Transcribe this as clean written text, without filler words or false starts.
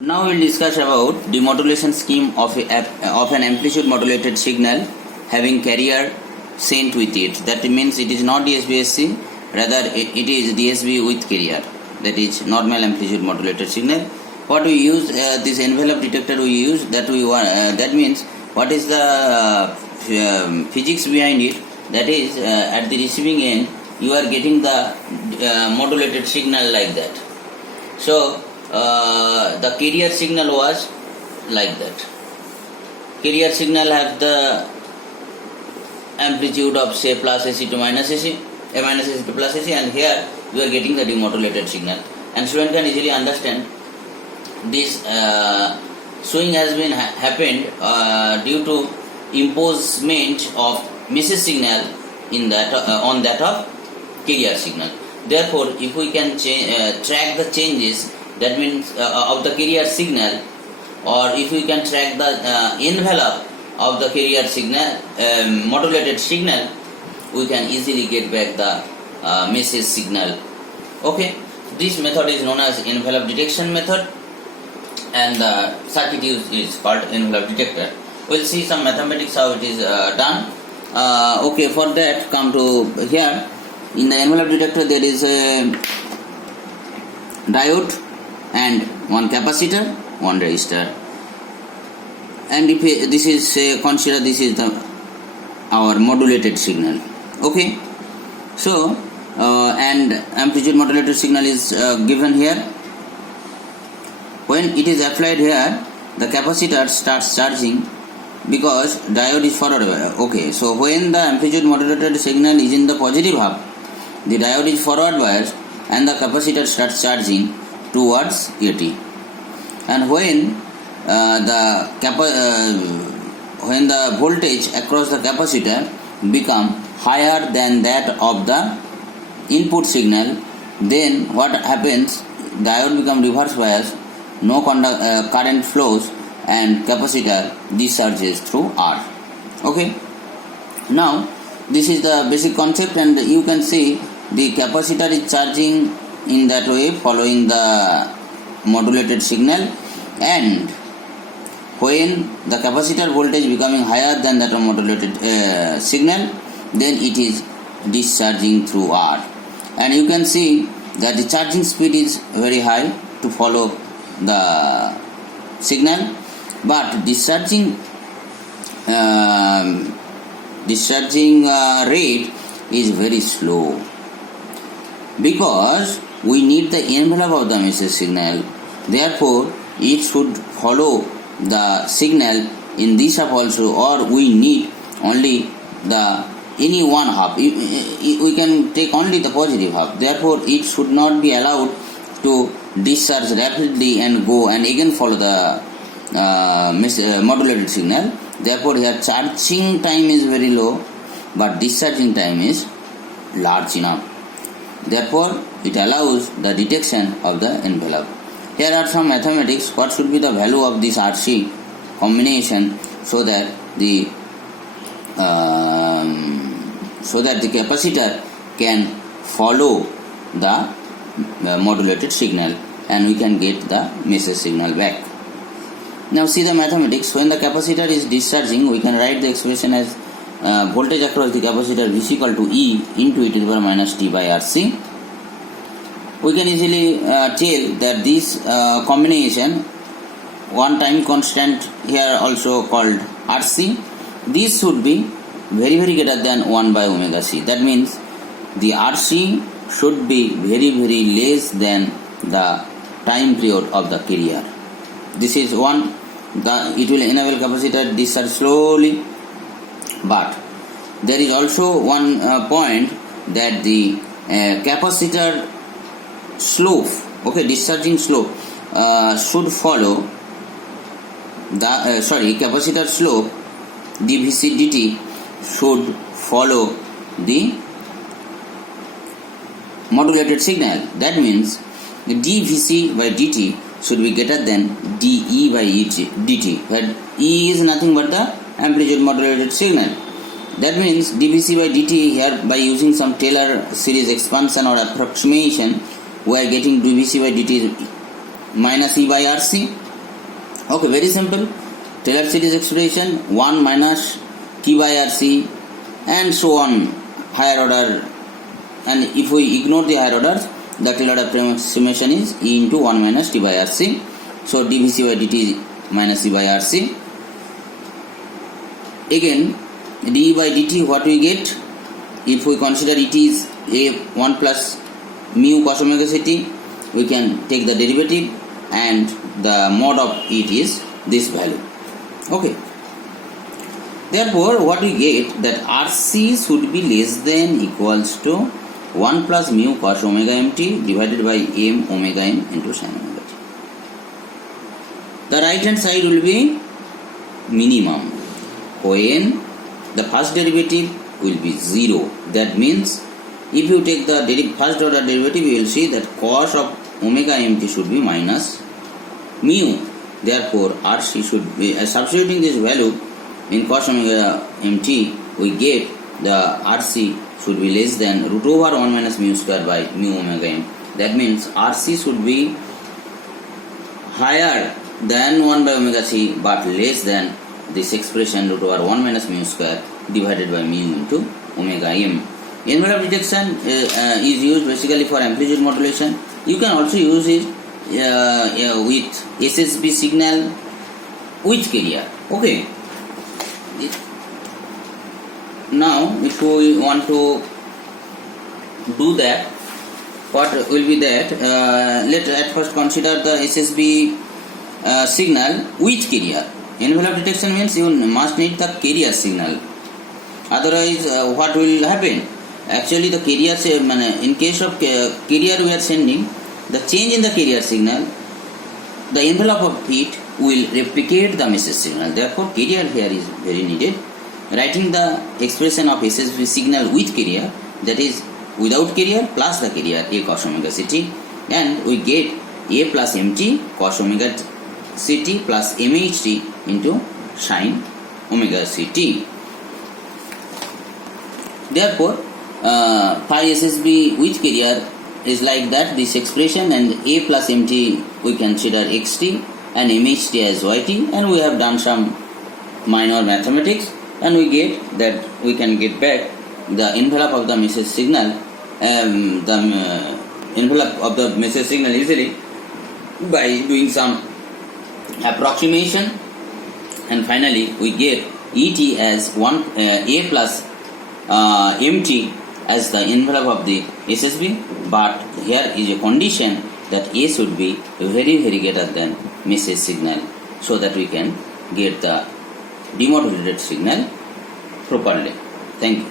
Now we'll discuss about the modulation scheme of an amplitude modulated signal having carrier sent with it. That means it is not DSB-SC, rather it is DSB with carrier. That is normal amplitude modulated signal. What we use, this envelope detector we use, that means what is the physics behind it. That is at the receiving end you are getting the modulated signal like that. So the carrier signal was like that. Carrier signal has the amplitude of say plus AC to minus AC, A minus AC to plus AC, and here you are getting the demodulated signal. And student can easily understand this swing has been happened due to imposement of misses signal in that on that of carrier signal. Therefore, if we can track the changes, that means of the carrier signal, or if we can track the envelope of the carrier signal, modulated signal, we can easily get back the message signal. Okay, this method is known as envelope detection method, and the circuit is called envelope detector. We'll see some mathematics how it is done. Okay, for that come to here. In the envelope detector there is a diode and one capacitor, one resistor, and if this is consider this is our modulated signal. Okay, so and amplitude modulated signal is given here. When it is applied here, the capacitor starts charging because diode is forward bias. Okay, so when the amplitude modulated signal is in the positive half, the diode is forward bias and the capacitor starts charging towards AT. And when the voltage across the capacitor become higher than that of the input signal, then what happens? Diode become reverse bias, no current flows, and capacitor discharges through R. Okay. Now this is the basic concept, and you can see the capacitor is charging in that way following the modulated signal, and when the capacitor voltage becoming higher than that of modulated signal, then it is discharging through R. And you can see that the charging speed is very high to follow the signal, but discharging rate is very slow, because we need the envelope of the message signal. Therefore, it should follow the signal in this half also, or we need only the any one half. We can take only the positive half. Therefore, it should not be allowed to discharge rapidly and go and again follow the modulated signal. Therefore, here charging time is very low, but discharging time is large enough. Therefore, it allows the detection of the envelope. Here are some mathematics. What should be the value of this RC combination so that the capacitor can follow the modulated signal and we can get the message signal back. Now see the mathematics. When the capacitor is discharging, we can write the expression as voltage across the capacitor is equal to E into e to the power minus t by RC. We can easily tell that this combination, one time constant here also called RC, this should be very greater than 1 by omega c. That means the RC should be very less than the time period of the carrier. This is one. It will enable capacitor discharge slowly, but there is also one point that the capacitor slope, discharging slope should follow the capacitor slope dVc dt should follow the modulated signal. That means dVc by dt should be greater than dE by dt, where E is nothing but the amplitude modulated signal. That means dVc by dt here, by using some Taylor series expansion or approximation, we are getting dVc by dt minus E by RC, Okay, very simple. Taylor series expression 1 minus T by RC and so on, higher order, and if we ignore the higher orders, the Taylor approximation is E into 1 minus T by RC. So dVc by dt minus E by RC. Again, dE by dt, what we get? If we consider it is a 1 plus mu cos omega ct, we can take the derivative and the mod of it is this value. Okay. Therefore, what we get, that RC should be less than equals to 1 plus mu cos omega mt divided by m omega m into sin omega t. The right hand side will be minimum when the first derivative will be 0. That means if you take the first order derivative, you will see that cos of omega mt should be minus mu. Therefore, RC should be, substituting this value in cos omega mt, we get the RC should be less than root over 1 minus mu square by mu omega m. That means RC should be higher than 1 by omega c but less than this expression root over 1 minus mu square divided by mu into omega m. Envelope detection is used basically for amplitude modulation. You can also use it with SSB signal with carrier. Okay. Now, if we want to do that, what will be that? Let at first consider the SSB signal with carrier. Envelope detection means you must need the carrier signal. Otherwise, what will happen? Actually, the carrier, in case of carrier we are sending, the change in the carrier signal, the envelope of it will replicate the message signal. Therefore, carrier here is very needed. Writing the expression of SSB signal with carrier, that is without carrier plus the carrier A cos omega ct, and we get A plus mt cos omega ct plus mht into sin omega ct. Therefore, phi SSB with carrier is like that, this expression, and A plus mt we consider xt and mht as yt, and we have done some minor mathematics, and we get that we can get back the envelope of the message signal, the envelope of the message signal easily by doing some approximation, and finally we get et as 1 A plus mt as the envelope of the SSB, but here is a condition that A should be very greater than message signal, so that we can get the demodulated signal properly. Thank you.